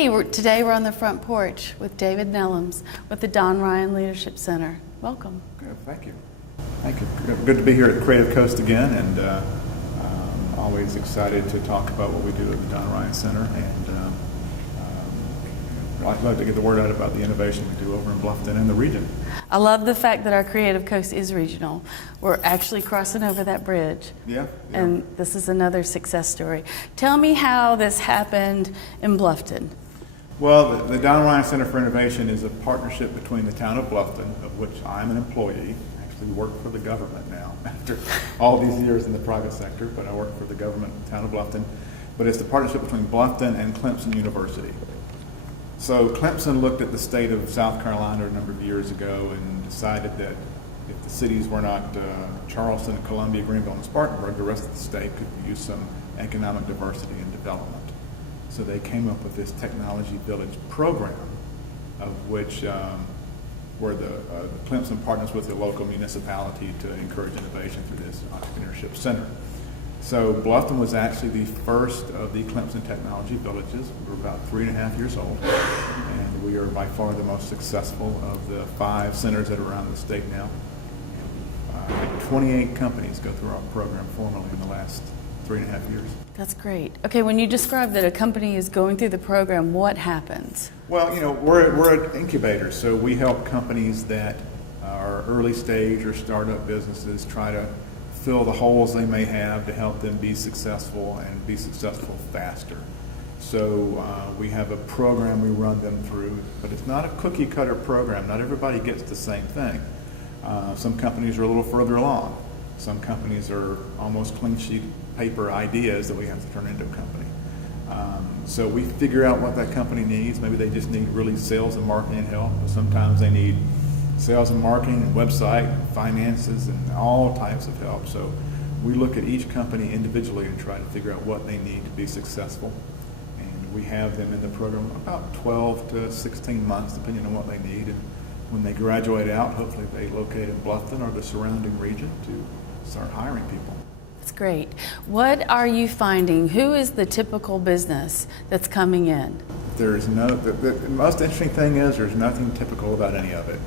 Hey, today we're on the front porch with David Nelems with the Don Ryan Leadership Center. Welcome. Good, thank you. Thank you. Good to be here at Creative Coast again, and always excited to talk about what we do at the Don Ryan Center, and I'd like to get the word out about the innovation we do over in Bluffton and the region. I love the fact that our Creative Coast is regional. We're actually crossing over that bridge. Yeah. And this is another success story. Tell me how this happened in Bluffton. Well, the Don Ryan Center for Innovation is a partnership between the town of Bluffton, of which I'm an employee. I actually work for the government now after all these years in the private sector, but I work for the government in the town of Bluffton. But it's the partnership between Bluffton and Clemson University. So Clemson looked at the state of South Carolina a number of years ago and decided that if the cities were not Charleston, Columbia, Greenville, and Spartanburg, the rest of the state could use some economic diversity and development. So they came up with this Technology Village program, of which where the Clemson partners with the local municipality to encourage innovation through this entrepreneurship center. So Bluffton was actually the first of the Clemson Technology Villages. We're about 3.5 years old, and we are by far the most successful of the 5 centers that are around the state now. 28 companies go through our program formally in the last 3.5 years. That's great. Okay, when you describe that a company is going through the program, what happens? Well, we're an incubator, so we help companies that are early stage or startup businesses try to fill the holes they may have to help them be successful and be successful faster. So we have a program we run them through, but it's not a cookie cutter program. Not everybody gets the same thing. Some companies are a little further along. Some companies are almost clean sheet paper ideas that we have to turn into a company. So we figure out what that company needs. Maybe they just need really sales and marketing help. Sometimes they need sales and marketing and website, and finances, and all types of help. So we look at each company individually and try to figure out what they need to be successful. And we have them in the program about 12 to 16 months, depending on what they need. And when they graduate out, hopefully they locate in Bluffton or the surrounding region to start hiring people. That's great. What are you finding? Who is the typical business that's coming in? There's the most interesting thing is there's nothing typical about any of it.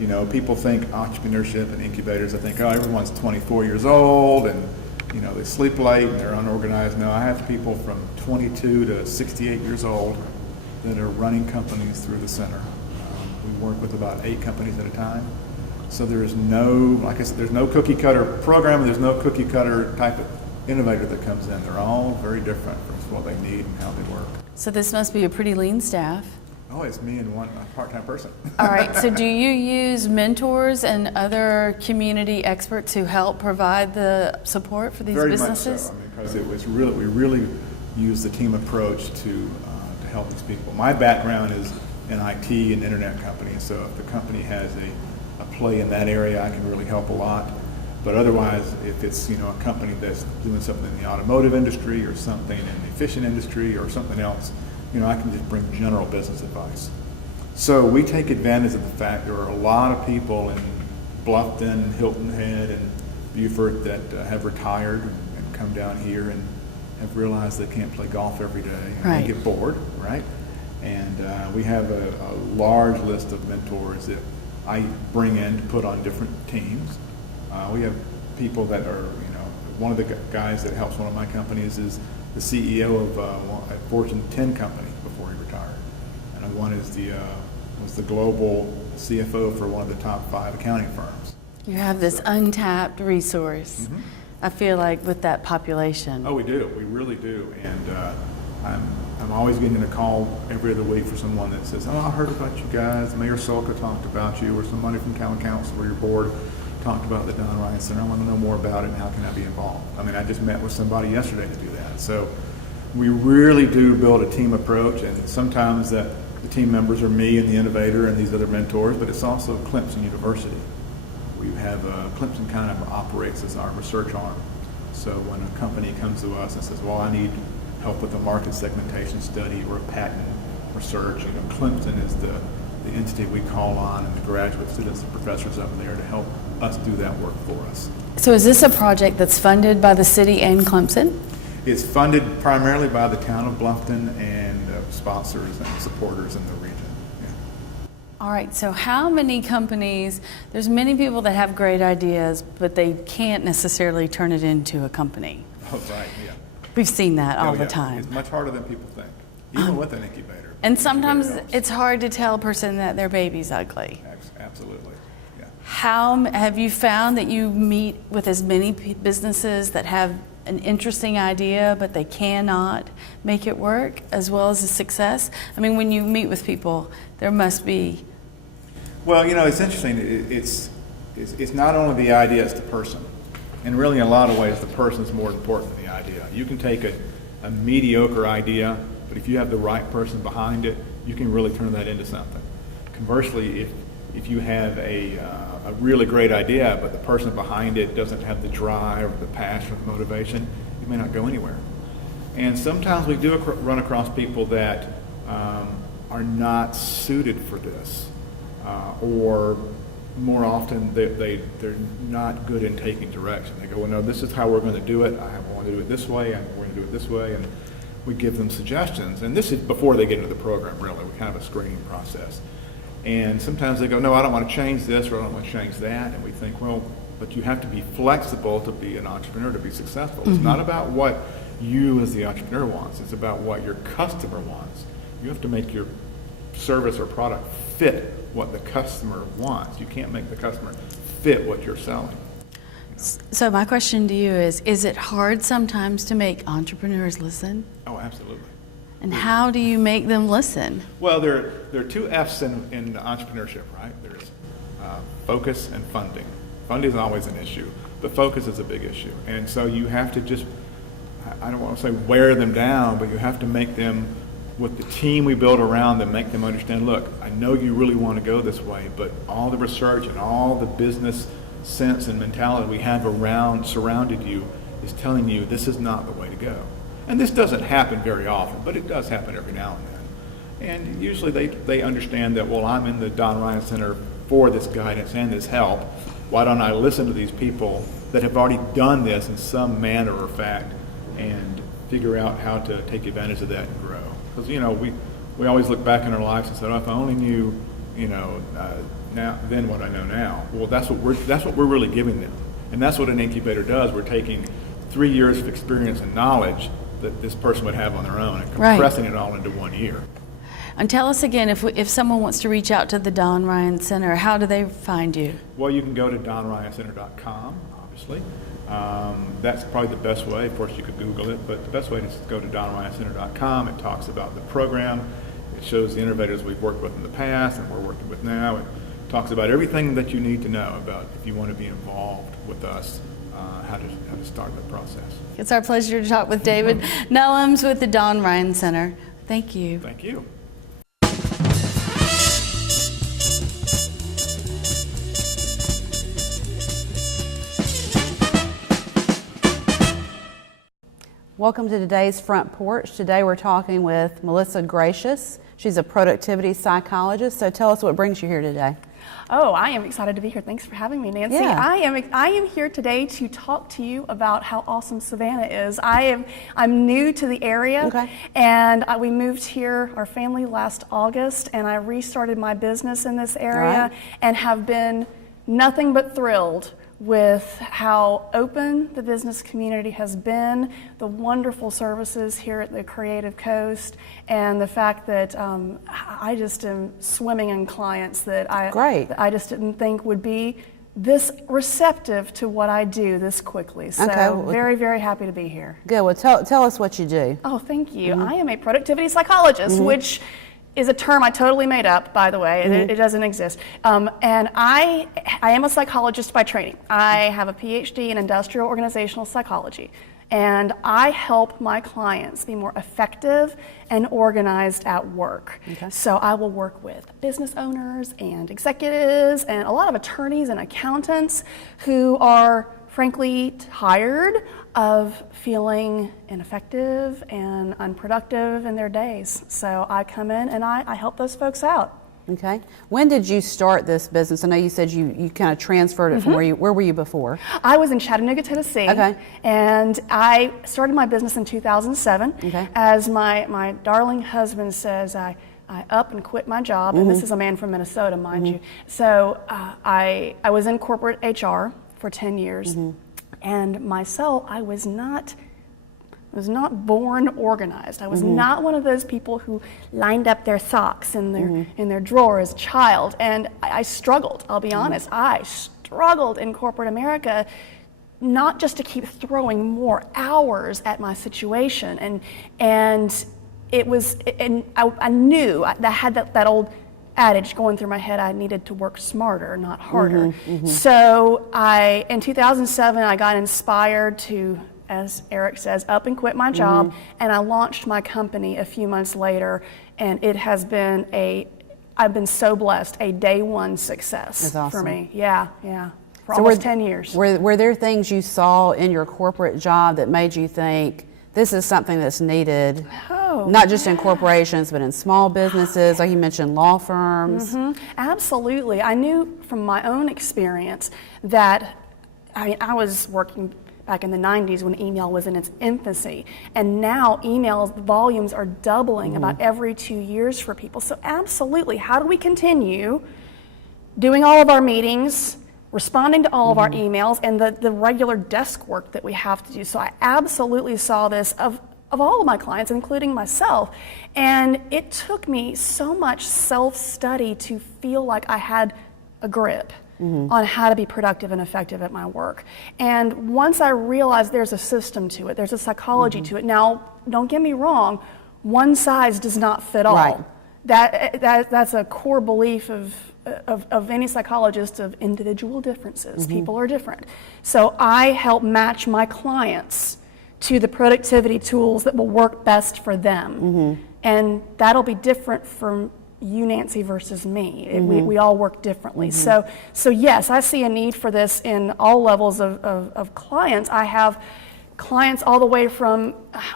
You know, people think entrepreneurship and incubators, I think, oh, everyone's 24 years old and, you know, they sleep late and they're unorganized. No, I have people from 22 to 68 years old that are running companies through the center. We work with about 8 companies at a time. So there's no, like I said, there's no cookie cutter program, there's no cookie cutter type of innovator that comes in. They're all very different from what they need and how they work. So this must be a pretty lean staff. Oh, it's me and one part-time person. All right, so do you use mentors and other community experts who help provide the support for these businesses? Very much so. I mean, because it was really, we really use the team approach to help these people. My background is in IT and internet companies, so if the company has a play in that area, I can really help a lot. But otherwise, if it's, you know, a company that's doing something in the automotive industry or something in the fishing industry or something else, you know, I can just bring general business advice. So we take advantage of the fact there are a lot of people in Bluffton, Hilton Head, and Beaufort that have retired and come down here and have realized they can't play golf every day. And right. They get bored, right? And we have a large list of mentors that I bring in to put on different teams. We have people that are, you know, one of the guys that helps one of my companies is the CEO of a Fortune 10 company before he retired, and one is was the global CFO for one of the top 5 accounting firms. You have this untapped resource. Mm-hmm. I feel like with that population. Oh, we do. We really do. And I'm always getting a call every other week for someone that says, "Oh, I heard about you guys. Mayor Solka talked about you, or somebody from Town Council or your board talked about the Don Ryan Center. I want to know more about it and how can I be involved." I mean, I just met with somebody yesterday to do that. So we really do build a team approach, and sometimes the team members are me and the innovator and these other mentors, but it's also Clemson University. We have Clemson kind of operates as our research arm. So when a company comes to us and says, "Well, I need help with a market segmentation study or a patent research," you know, Clemson is the entity we call on, and the graduate students and professors up there to help us do that work for us. So is this a project that's funded by the city and Clemson? It's funded primarily by the town of Bluffton and sponsors and supporters in the region. Yeah. All right, so how many companies, there's many people that have great ideas, but they can't necessarily turn it into a company. Oh, right, yeah. We've seen that all Oh, the yeah. time. It's much harder than people think, even with an incubator. And sometimes Incubator helps. it's hard to tell a person that their baby's ugly. Absolutely, yeah. How have you found that you meet with as many businesses that have an interesting idea, but they cannot make it work, as well as a success? I mean, when you meet with people, there must be. Well, it's interesting. It's not only the idea, it's the person. And really, in a lot of ways, the person is more important than the idea. You can take a mediocre idea, but if you have the right person behind it, you can really turn that into something. Conversely, if you have a really great idea, but the person behind it doesn't have the drive, or the passion, or the motivation, it may not go anywhere. And sometimes we do run across people that are not suited for this, or more often they're not good in taking direction. They go, well, no, this is how we're going to do it. I want to do it this way, and we're going to do it this way, and we give them suggestions. And this is before they get into the program, really. We kind of a screening process. And sometimes they go, no, I don't want to change this, or I don't want to change that. And we think, well, but you have to be flexible to be an entrepreneur, to be successful. Mm-hmm. It's not about what you as the entrepreneur wants. It's about what your customer wants. You have to make your service or product fit what the customer wants. You can't make the customer fit what you're selling. So my question to you is it hard sometimes to make entrepreneurs listen? Oh, absolutely. And how do you make them listen? Well, there are two F's in entrepreneurship, right? There's focus and funding. Funding is always an issue, but focus is a big issue. And so you have to just, I don't want to say wear them down, but you have to make them, with the team we build around them, make them understand, look, I know you really want to go this way, but all the research and all the business sense and mentality we have surrounded you is telling you this is not the way to go. And this doesn't happen very often, but it does happen every now and then. And usually they understand that, well, I'm in the Don Ryan Center for this guidance and this help. Why don't I listen to these people that have already done this in some manner or fact and figure out how to take advantage of that and grow? Because, we always look back in our lives and say, oh, if I only knew, now then what I know now. Well, that's what we're really giving them. And that's what an incubator does. We're taking 3 years of experience and knowledge that this person would have on their own and compressing it all into 1 year. And tell us again, if someone wants to reach out to the Don Ryan Center, how do they find you? Well, you can go to donryancenter.com, obviously. That's probably the best way. Of course, you could Google it, but the best way is to go to donryancenter.com. It talks about the program. It shows the innovators we've worked with in the past and we're working with now. It talks about everything that you need to know about if you want to be involved with us, how to start the process. It's our pleasure to talk with David Nelems with the Don Ryan Center. Thank you. Thank you. Welcome to today's Front Porch. Today we're talking with Melissa Gratias. She's a productivity psychologist. So tell us what brings you here today. Oh, I am excited to be here. Thanks for having me, Nancy. Yeah. I am here today to talk to you about how awesome Savannah is. I'm new to the area, okay. And we moved here, our family, last August, and I restarted my business in this area, right. And have been nothing but thrilled with how open the business community has been, the wonderful services here at the Creative Coast, and the fact that I just am swimming in clients that I just didn't think would be this receptive to what I do this quickly. So okay. Very, very happy to be here. Good. Well, tell us what you do. Oh, thank you. I am a productivity psychologist, which is a term I totally made up, by the way. It doesn't exist. And I am a psychologist by training. I have a PhD in industrial organizational psychology. And I help my clients be more effective and organized at work. Okay. So I will work with business owners and executives and a lot of attorneys and accountants who are frankly tired of feeling ineffective and unproductive in their days. So I come in and I help those folks out. Okay. When did you start this business? I know you said you kind of transferred it from where were you before? I was in Chattanooga, Tennessee. Okay. And I started my business in 2007. Okay. As my darling husband says, I up and quit my job, and this is a man from Minnesota, mind you. So I was in corporate HR for 10 years, and myself, I was not born organized. I was not one of those people who lined up their socks in their drawer as a child, and I struggled. I'll be honest, I struggled in corporate America, not just to keep throwing more hours at my situation, and it was, and I knew I had that old adage going through my head, I needed to work smarter, not harder. So in 2007, I got inspired to, as Eric says, up and quit my job, and I launched my company a few months later, and it has been I've been so blessed, a day one success. That's awesome. For me. Yeah. For So almost 10 years. Were there things you saw in your corporate job that made you think this is something that's needed, not just in corporations, but in small businesses, like you mentioned, law firms? Absolutely. I knew from my own experience that, I was working back in the 90s when email was in its infancy, and now email volumes are doubling about every 2 years for people. So absolutely, how do we continue doing all of our meetings, responding to all of our emails, and the regular desk work that we have to do? So I absolutely saw this of all of my clients, including myself, and it took me so much self-study to feel like I had a grip on how to be productive and effective at my work. And once I realized there's a system to it, there's a psychology to it. Now, don't get me wrong, one size does not fit all. Right. That's a core belief of any psychologist, of individual differences. People are different. So I help match my clients to the productivity tools that will work best for them. And that'll be different from you, Nancy, versus me. We all work differently. So yes, I see a need for this in all levels of clients. I have clients all the way from,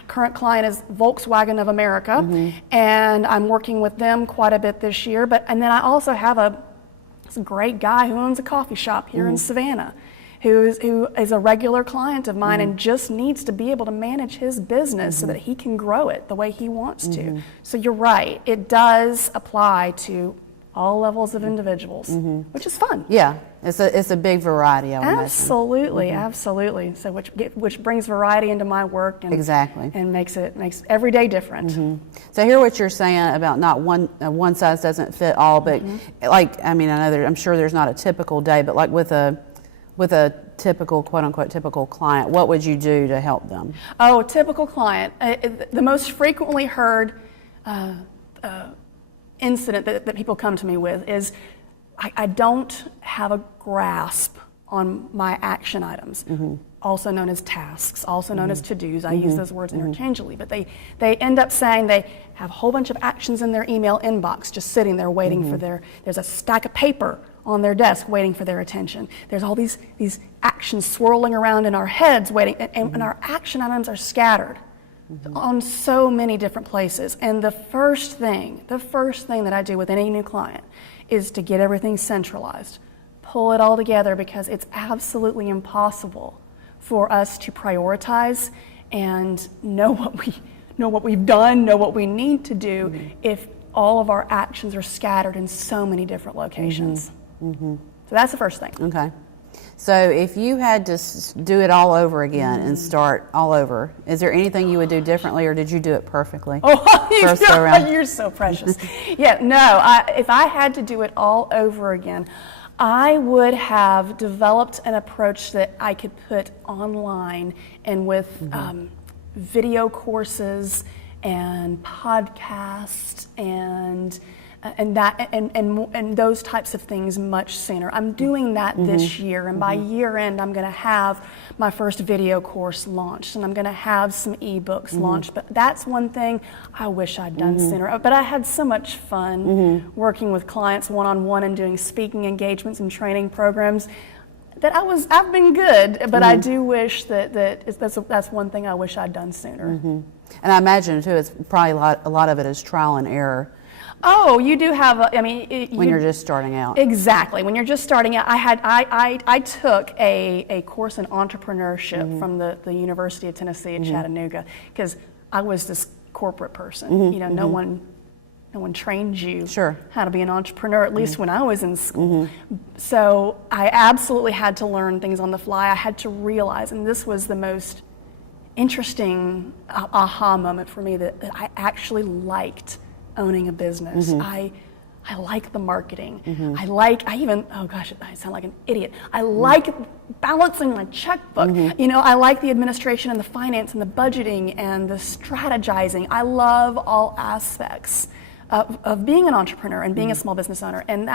current client is Volkswagen of America, and I'm working with them quite a bit this year. And then I also have this great guy who owns a coffee shop here in Savannah, who is a regular client of mine and just needs to be able to manage his business so that he can grow it the way he wants to. So you're right, it does apply to all levels of individuals, which is fun. Yeah, it's a big variety, I would imagine. Absolutely. So which brings variety into my work and Exactly. and makes every day different. So I hear what you're saying about not one size doesn't fit all, but I'm sure there's not a typical day, but like with a typical, quote unquote, typical client, what would you do to help them? Oh, typical client. The most frequently heard incident that people come to me with is, I don't have a grasp on my action items, also known as tasks, also known as to-dos. I use those words interchangeably, but they end up saying they have a whole bunch of actions in their email inbox just sitting there waiting for there's a stack of paper on their desk waiting for their attention. There's all these actions swirling around in our heads waiting, and our action items are scattered on so many different places. And the first thing that I do with any new client is to get everything centralized, pull it all together, because it's absolutely impossible for us to prioritize and know what we've done, know what we need to do if all of our actions are scattered in so many different locations. So that's the first thing. Okay. So if you had to do it all over again and start all over, is there anything you would do differently, or did you do it perfectly? Oh, you're so precious. Yeah, no, if I had to do it all over again, I would have developed an approach that I could put online and with video courses and podcasts and those types of things much sooner. I'm doing that this year, and by year end, I'm going to have my first video course launched, and I'm going to have some ebooks launched. But that's one thing I wish I'd done sooner. But I had so much fun working with clients one-on-one and doing speaking engagements and training programs that I've been good, but I do wish that's one thing I wish I'd done sooner. And I imagine too, it's probably a lot of it is trial and error. Oh, you do have, when you're just starting out? Exactly. When you're just starting out, I took a course in entrepreneurship from the University of Tennessee at Chattanooga, because I was this corporate person. No one trains you how to be an entrepreneur, at least when I was in school. So I absolutely had to learn things on the fly. I had to realize, and this was the most interesting aha moment for me, that I actually liked owning a business. I like the marketing. Oh gosh, I sound like an idiot. I like balancing my checkbook. I like the administration and the finance and the budgeting and the strategizing. I love all aspects of being an entrepreneur and being a small business owner. And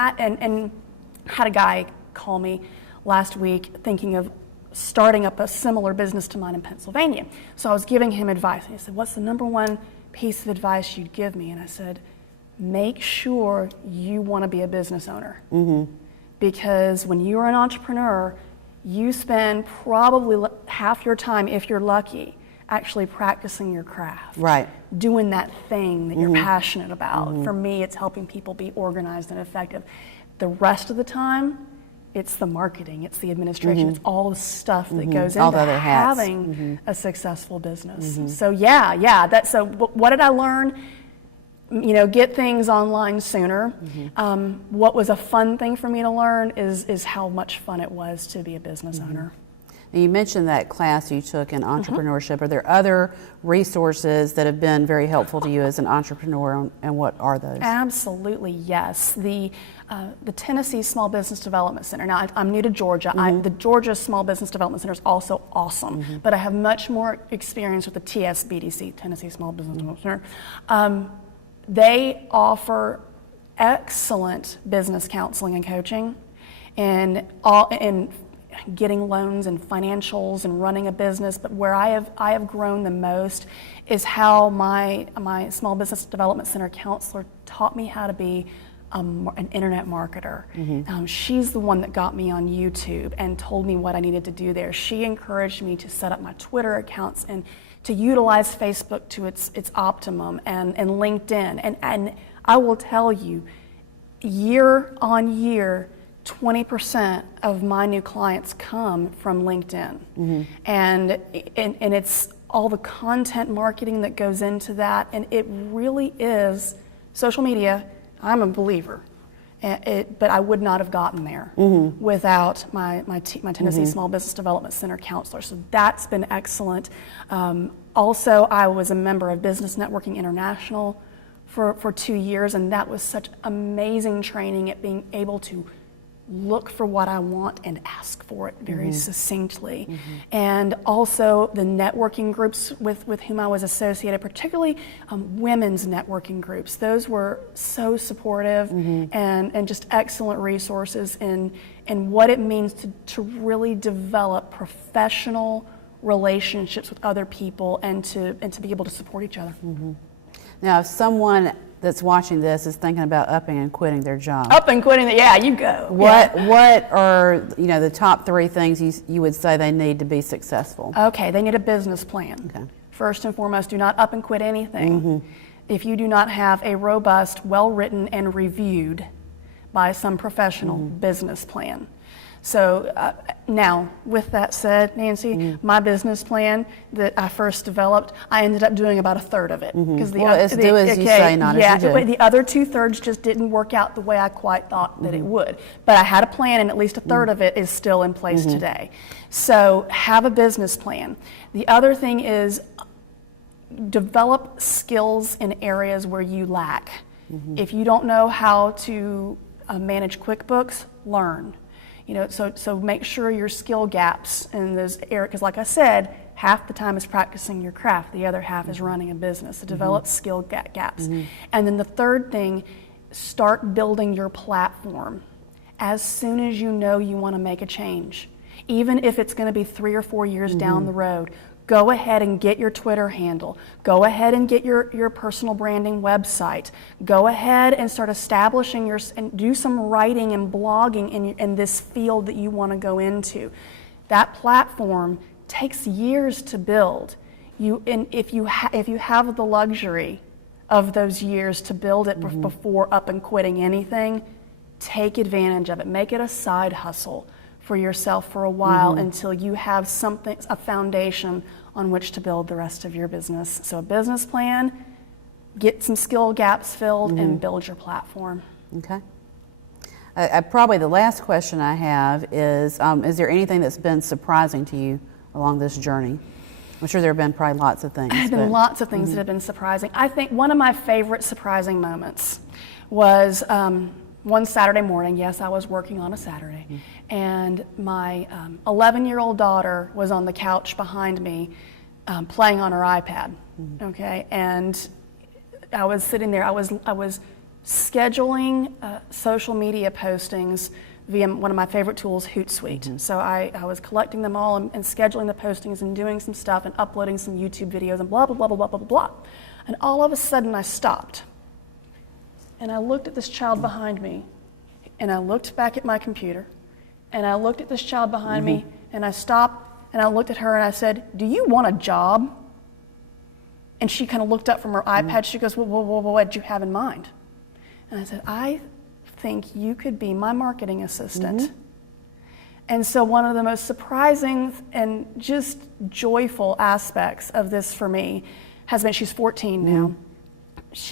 had a guy call me last week thinking of starting up a similar business to mine in Pennsylvania. So I was giving him advice. And he said, "What's the number one piece of advice you'd give me?" And I said, "Make sure you want to be a business owner." Because when you're an entrepreneur, you spend probably half your time, if you're lucky, actually practicing your craft. Right. Doing that thing that you're passionate about. For me, it's helping people be organized and effective. The rest of the time, it's the marketing, it's the administration, it's all the stuff that goes All into the other hats. having a successful business. So so what did I learn? Get things online sooner. What was a fun thing for me to learn is how much fun it was to be a business owner. Now, you mentioned that class you took in entrepreneurship. Are there other resources that have been very helpful to you as an entrepreneur, and what are those? Absolutely, yes. The Tennessee Small Business Development Center. Now, I'm new to Georgia. The Georgia Small Business Development Center is also awesome, but I have much more experience with the TSBDC, Tennessee Small Business Development Center. They offer excellent business counseling and coaching, and getting loans and financials and running a business. But where I have grown the most is how my Small Business Development Center counselor taught me how to be an internet marketer. She's the one that got me on YouTube and told me what I needed to do there. She encouraged me to set up my Twitter accounts and to utilize Facebook to its optimum, and LinkedIn. And I will tell you, year on year, 20% of my new clients come from LinkedIn. And it's all the content marketing that goes into that, and it really is social media. I'm a believer, but I would not have gotten there without my Tennessee Small Business Development Center counselor. So that's been excellent. Also, I was a member of Business Networking International for 2 years, and that was such amazing training at being able to look for what I want and ask for it very succinctly. And also the networking groups with whom I was associated, particularly women's networking groups. Those were so supportive and just excellent resources in what it means to really develop professional relationships with other people and to be able to support each other. Now, if someone that's watching this is thinking about upping and quitting their job. Up and quitting, you go. What are the top 3 things you would say they need to be successful? Okay, they need a business plan. Okay. First and foremost, do not up and quit anything if you do not have a robust, well-written, and reviewed by some professional business plan. So now, with that said, Nancy, my business plan that I first developed, I ended up doing about a third of it. Because do as you say, not as you do. The other 2/3 just didn't work out the way I quite thought that it would. But I had a plan, and at least a third of it is still in place today. So have a business plan. The other thing is develop skills in areas where you lack. If you don't know how to manage QuickBooks, learn. So make sure your skill gaps in those areas, because like I said, half the time is practicing your craft, the other half is running a business. So develop skill gaps. And then the third thing, start building your platform as soon as you know you want to make a change. Even if it's going to be 3 or 4 years down the road, go ahead and get your Twitter handle. Go ahead and get your personal branding website. Go ahead and start establishing and do some writing and blogging in this field that you want to go into. That platform takes years to build. If you have the luxury of those years to build it before up and quitting anything, take advantage of it. Make it a side hustle for yourself for a while until you have something, a foundation on which to build the rest of your business. So a business plan, get some skill gaps filled, and build your platform. Okay. Probably the last question I have is there anything that's been surprising to you along this journey? I'm sure there have been probably lots of things. There have been lots of things that have been surprising. I think one of my favorite surprising moments was one Saturday morning. Yes, I was working on a Saturday, and my 11-year-old daughter was on the couch behind me playing on her iPad. Okay, and I was sitting there. I was scheduling social media postings via one of my favorite tools, Hootsuite. So I was collecting them all and scheduling the postings and doing some stuff and uploading some YouTube videos and blah, blah, blah, blah, blah, blah, blah. And all of a sudden I stopped. And I looked at this child behind me, and I looked back at my computer, and I looked at this child behind me, and I stopped, and I looked at her, and I said, "Do you want a job?" And she kind of looked up from her iPad. She goes, "Well, what did you have in mind?" And I said, "I think you could be my marketing assistant." And so one of the most surprising and just joyful aspects of this for me has been, she's 14 now,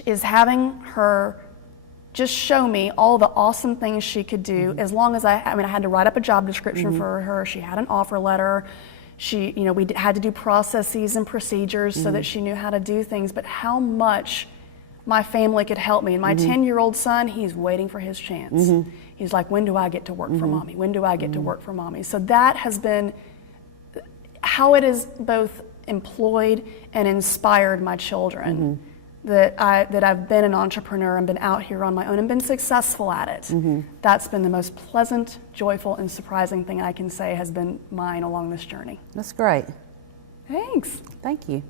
is having her just show me all the awesome things she could do as long as I had to write up a job description for her. She had an offer letter. We had to do processes and procedures so that she knew how to do things, but how much my family could help me. And my 10-year-old son, he's waiting for his chance. He's like, when do I get to work for mommy? When do I get to work for mommy? So that has been how it has both employed and inspired my children. That I've been an entrepreneur and been out here on my own and been successful at it. That's been the most pleasant, joyful, and surprising thing I can say has been mine along this journey. That's great. Thanks. Thank you.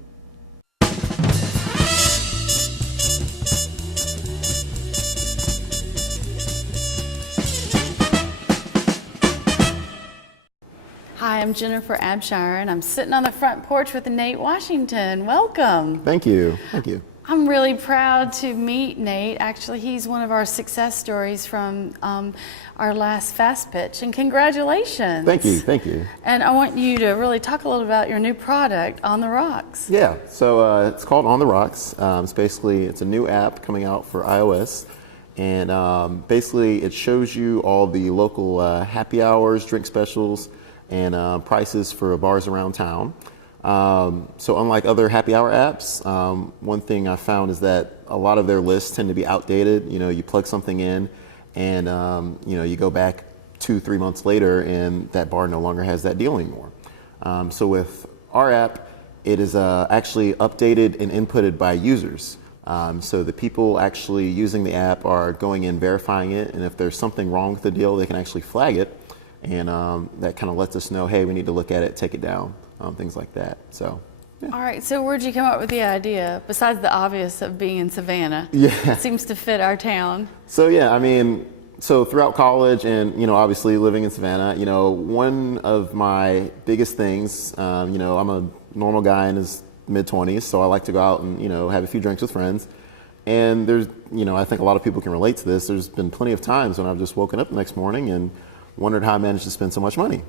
Hi, I'm Jennifer Abshire, and I'm sitting on the front porch with Nate Washington. Welcome. Thank you. Thank you. I'm really proud to meet Nate. Actually, he's one of our success stories from our last Fast Pitch, and congratulations. Thank you. Thank you. And I want you to really talk a little about your new product, On the Rocks. Yeah. So it's called On the Rocks. It's a new app coming out for iOS, and basically it shows you all the local happy hours, drink specials, and prices for bars around town. So unlike other happy hour apps, one thing I found is that a lot of their lists tend to be outdated. You plug something in and, you go back 2-3 months later and that bar no longer has that deal anymore. So with our app, it is actually updated and inputted by users. So the people actually using the app are going in, verifying it, and if there's something wrong with the deal, they can actually flag it. And that kind of lets us know, hey, we need to look at it, take it down. Things like that. So, yeah. All right, so where'd you come up with the idea, besides the obvious of being in Savannah? Yeah. It seems to fit our town. So, yeah, so throughout college and, obviously living in Savannah, one of my biggest things, I'm a normal guy in his mid-20s, so I like to go out and, have a few drinks with friends. And there's, I think a lot of people can relate to this. There's been plenty of times when I've just woken up the next morning and wondered how I managed to spend so much money.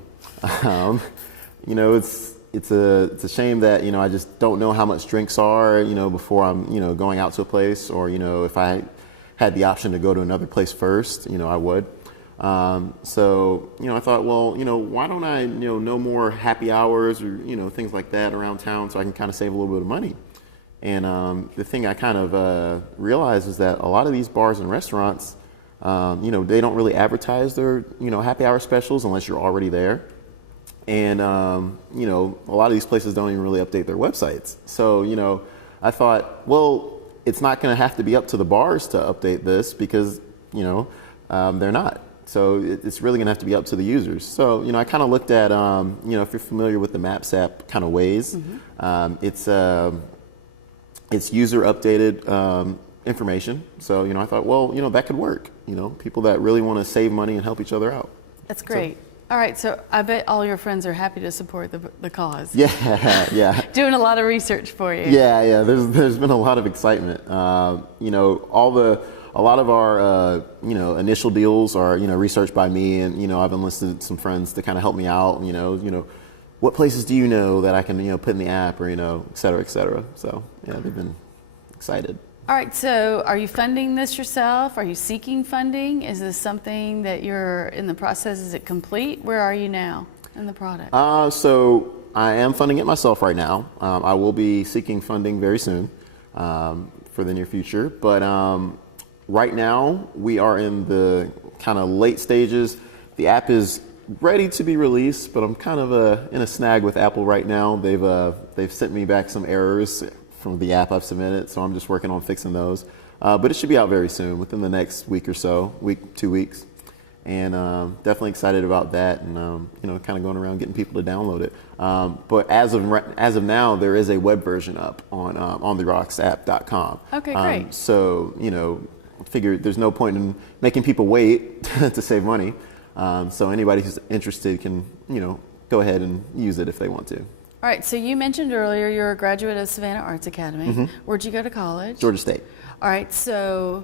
It's a shame that, I just don't know how much drinks are, before I'm, going out to a place, or, if I had the option to go to another place first, I would. So, I thought, well, why don't I, know more happy hours or, things like that around town so I can kind of save a little bit of money. And the thing I kind of realized is that a lot of these bars and restaurants, they don't really advertise their, happy hour specials unless you're already there. And, a lot of these places don't even really update their websites. So, I thought, well, it's not going to have to be up to the bars to update this because, they're not. So it's really going to have to be up to the users. So, I kind of looked at, if you're familiar with the Maps app kind of Waze, it's user updated information. So, I thought, well, that could work. People that really want to save money and help each other out. That's great. All right, so I bet all your friends are happy to support the cause. Yeah, yeah. Doing a lot of research for you. Yeah. There's been a lot of excitement. You know, a lot of our you know, initial deals are, you know, researched by me, and you know, I've enlisted some friends to kind of help me out. You know, what places do you know that I can, you know, put in the app, or you know, et cetera, et cetera. So yeah, they've been excited. All right, so are you funding this yourself? Are you seeking funding? Is this something that you're in the process? Is it complete? Where are you now in the product? So I am funding it myself right now. I will be seeking funding very soon for the near future. But right now we are in the kind of late stages. The app is ready to be released, but I'm kind of in a snag with Apple right now. They've sent me back some errors from the app I've submitted, so I'm just working on fixing those. But it should be out very soon, within the next week or so, 2 weeks. And definitely excited about that, and you know, kind of going around getting people to download it. But as of now, there is a web version up on ontherocks.app.com. Okay, great. So you know, I figured there's no point in making people wait to save money. So anybody who's interested can, you know, go ahead and use it if they want to. All right, so you mentioned earlier you're a graduate of Savannah Arts Academy. Mm-hmm. Where'd you go to college? Georgia State. All right, so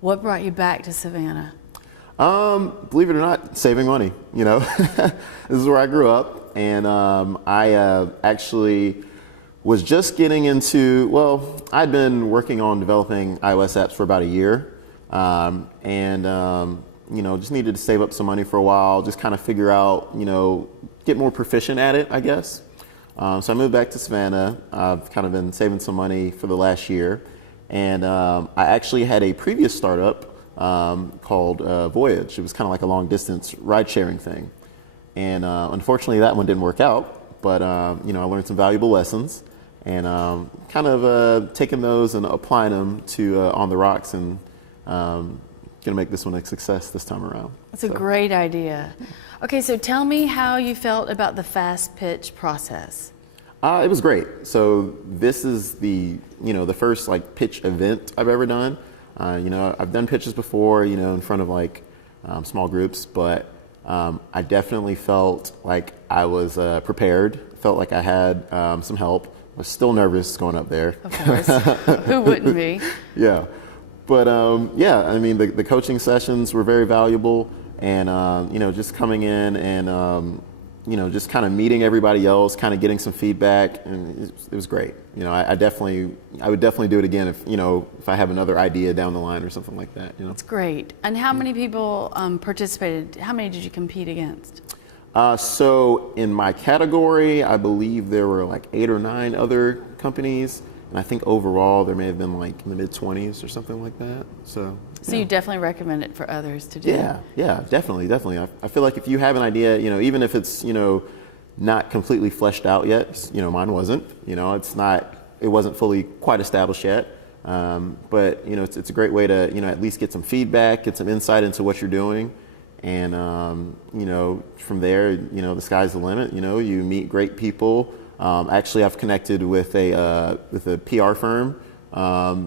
what brought you back to Savannah? Believe it or not, saving money. You know, this is where I grew up, and I actually was just getting into. Well, I'd been working on developing iOS apps for about a year, and you know, just needed to save up some money for a while, just kind of figure out, you know, get more proficient at it, I guess. So I moved back to Savannah. I've kind of been saving some money for the last year, and I actually had a previous startup called Voyage. It was kind of like a long distance ride sharing thing, and unfortunately that one didn't work out. But you know, I learned some valuable lessons, and kind of taking those and applying them to On the Rocks, and gonna make this one a success this time around. That's a great idea. Okay, so tell me how you felt about the fast pitch process. It was great. So this is the first like pitch event I've ever done. You know, I've done pitches before, you know, in front of like small groups, but I definitely felt like I was prepared. Felt like I had some help. I was still nervous going up there. Of course, who wouldn't be? Yeah, but yeah, I mean the coaching sessions were very valuable, and you know, just coming in and you know, just kind of meeting everybody else, kind of getting some feedback, and it was great. You know, I would definitely do it again if, you know, if I have another idea down the line or something like that. You know, That's great. And how many people participated? How many did you compete against? So in my category, I believe there were like 8 or 9 other companies, and I think overall there may have been like in the mid-20s or something like that. So you definitely recommend it for others to do. Yeah, definitely. I feel like if you have an idea, you know, even if it's, you know, not completely fleshed out yet, you know, mine wasn't, you know, it wasn't fully quite established yet. But, you know, it's a great way to, you know, at least get some feedback, get some insight into what you're doing. And, you know, from there, you know, the sky's the limit. You know, you meet great people. Actually, I've connected with a PR firm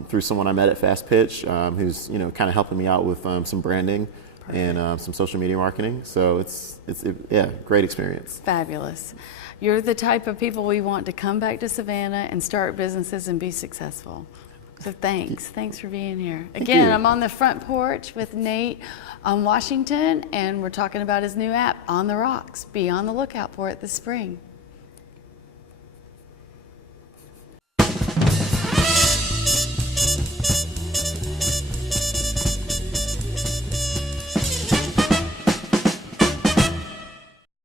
through someone I met at Fast Pitch, who's, you know, kind of helping me out with some branding. Perfect. And some social media marketing. So it's great experience. Fabulous. You're the type of people we want to come back to Savannah and start businesses and be successful. So thanks for being here. Again, I'm on the front porch with Nate Washington, and we're talking about his new app, On the Rocks. Be on the lookout for it this spring.